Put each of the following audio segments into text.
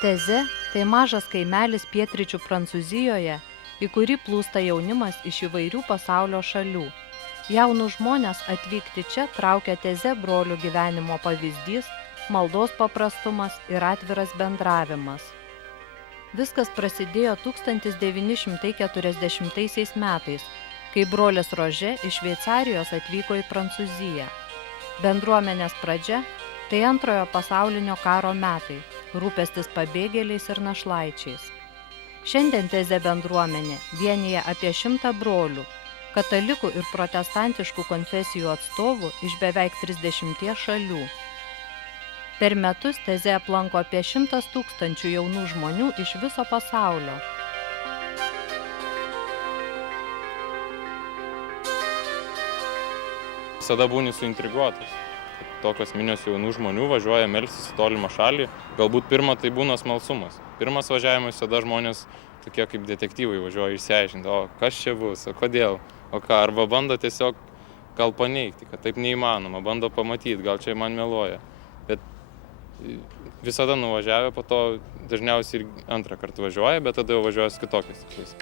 Teze tai mažas kaimelis pietryčių Prancūzijoje, į kurį plūsta jaunimas iš įvairių pasaulio šalių. Jaunus žmonės atvykti čia traukia Teze brolių gyvenimo pavyzdys, maldos paprastumas ir atviras bendravimas. Viskas prasidėjo 1940 metais, kai brolis Rože iš Šveicarijos atvyko į Prancūziją. Bendruomenės pradžia – tai Antrojo pasaulinio karo metai, rūpestis pabėgėliais ir našlaičiais. Šiandien Teze bendruomenė vienija apie 100 brolių, katalikų ir protestantiškų konfesijų atstovų iš beveik 30 šalių. Per metus Teze aplanko apie 100 000 jaunų žmonių iš viso pasaulio. Visada būni suintriguotas. Tokios minios jaunų žmonių važiuoja melstis į tolimą šalį. Galbūt pirma tai būna smalsumas. Pirmas važiavimas visada žmonės tokie kaip detektyvai važiuoja išsiaiškinti, o kas čia bus, o kodėl, o ką, arba bando tiesiog gal paneigti, kad taip neįmanoma, bando pamatyti, gal čia man meluoja. Bet visada nuvažiavę po to dažniausiai ir antrą kartą važiuoja, bet tada jau važiuoja su kitokiais tikslais.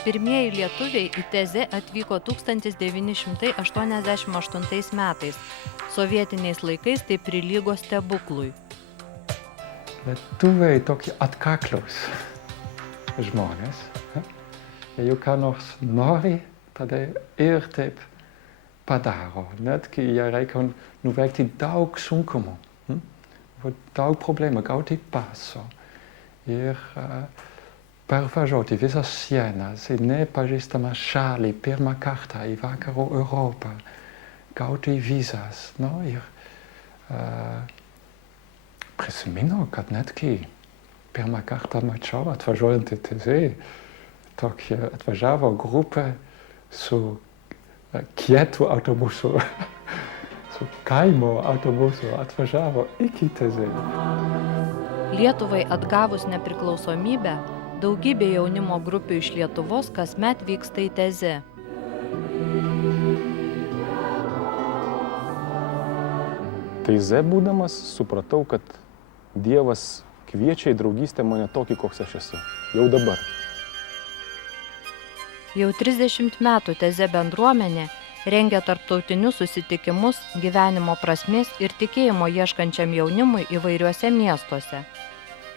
Pirmieji lietuviai į Teze atvyko 1988 metais. Sovietiniais laikais tai prilygo stebuklui. Lietuviai tokie atkaklūs žmonės. Jeigu ką nors nori, tada ir taip padaro. Netgi jie reikia nuveikti daug sunkumų, daug problemų, gauti paso. Ir pervažiuoti visas sienas į nepažįstamą šalį pirmą kartą į vakarų Europą, gauti vizas. Ir prisimenu, kad netgi pirmą kartą mačiau atvažiuojant į Teze, atvažiavo grupė su kietų autobusu, su kaimo autobusu atvažiavo iki Teze. Lietuvai atgavus nepriklausomybę, daugybė jaunimo grupių iš Lietuvos kasmet vyksta į Teze. Teze būdamas supratau, kad Dievas kviečia į draugystę mane tokį, koks aš esu. Jau dabar. Jau 30 metų Teze bendruomenė rengia tarptautinius susitikimus gyvenimo prasmės ir tikėjimo ieškančiam jaunimui įvairiuose miestuose.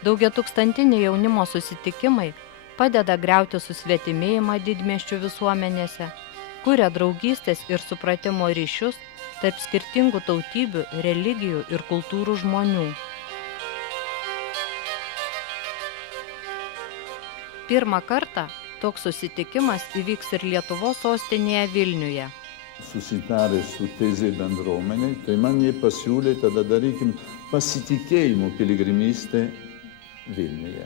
Daugiatūkstantiniai jaunimo susitikimai padeda griauti susvetimėjimą didmiesčių visuomenėse, kuria draugystės ir supratimo ryšius tarp skirtingų tautybių, religijų ir kultūrų žmonių. Pirmą kartą toks susitikimas įvyks ir Lietuvos sostinėje Vilniuje. Susitarę su Teze bendruomenė, tai man jie pasiūlė, tada darykim pasitikėjimo piligrimystę Vilniuje.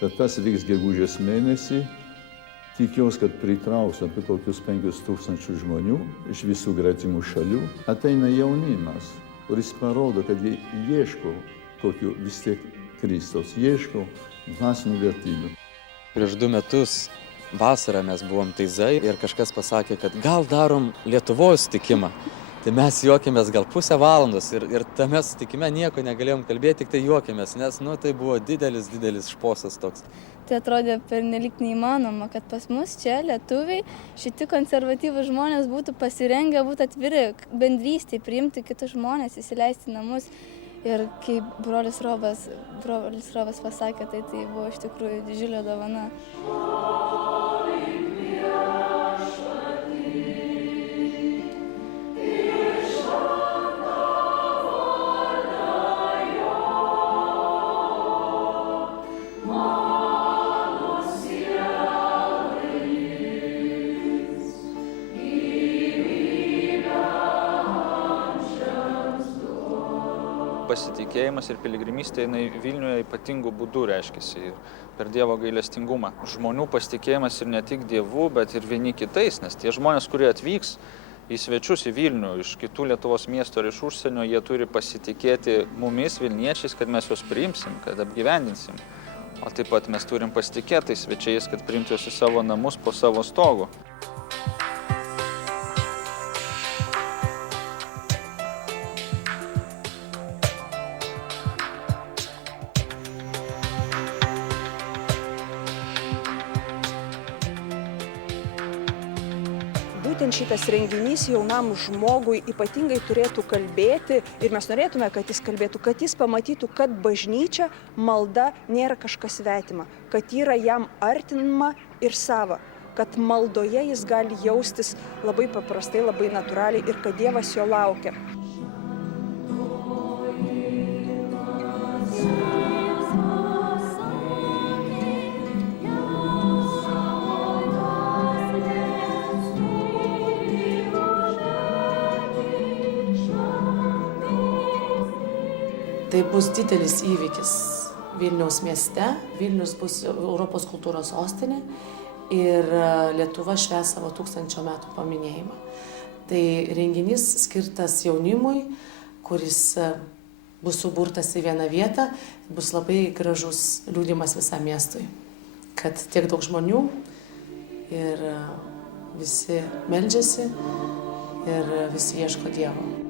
Tad tas vyks gegužės mėnesį. Tikiuosi, kad pritrauks apie kokius 5000 žmonių iš visų gretimų šalių. Ateina jaunimas, kuris parodo, kad jie ieško kokio vis tiek Kristaus, ieško dvasinių vertybių. Prieš 2 metus vasarą mes buvom Teze ir kažkas pasakė, kad gal darom Lietuvoje sutikimą. Tai mes juokėmės gal pusę valandos ir tame sutikime nieko negalėjom kalbėti, tik tai juokėmės, nes tai buvo didelis šposas toks. Tai atrodė pernelyg neįmanoma, kad pas mus čia lietuviai, šiti konservatyvūs žmonės būtų pasirengę būti atviri bendrystėj, priimti kitus žmonės, įsileisti į namus. Ir kai brolis Robas pasakė, tai buvo iš tikrųjų didžiulė dovana. Pasitikėjimas ir piligrimystė Vilniuje ypatingų būdų reiškiasi per Dievo gailestingumą. Žmonių pasitikėjimas ir ne tik Dievu, bet ir vieni kitais, nes tie žmonės, kurie atvyks į svečius į Vilnių iš kitų Lietuvos miestų ar iš užsienio, jie turi pasitikėti mumis, Vilniečiais, kad mes juos priimsim, kad apgyvendinsim. O taip pat mes turim pasitikėti svečiais, kad priimti juos į savo namus po savo stogu. būtent šitas renginys jaunam žmogui ypatingai turėtų kalbėti ir mes norėtume, kad jis kalbėtų, kad jis pamatytų, kad bažnyčia, malda nėra kažkas svetima, kad yra jam artima ir sava, kad maldoje jis gali jaustis labai paprastai, labai natūraliai ir kad Dievas jo laukia. Tai bus didelis įvykis Vilniaus mieste. Vilnius bus Europos kultūros sostinė ir Lietuva švęs savo 1000 metų paminėjimą. Tai renginys skirtas jaunimui, kuris bus suburtas į vieną vietą, bus labai gražus liudijimas visam miestui, kad tiek daug žmonių ir visi meldžiasi ir visi ieško Dievo.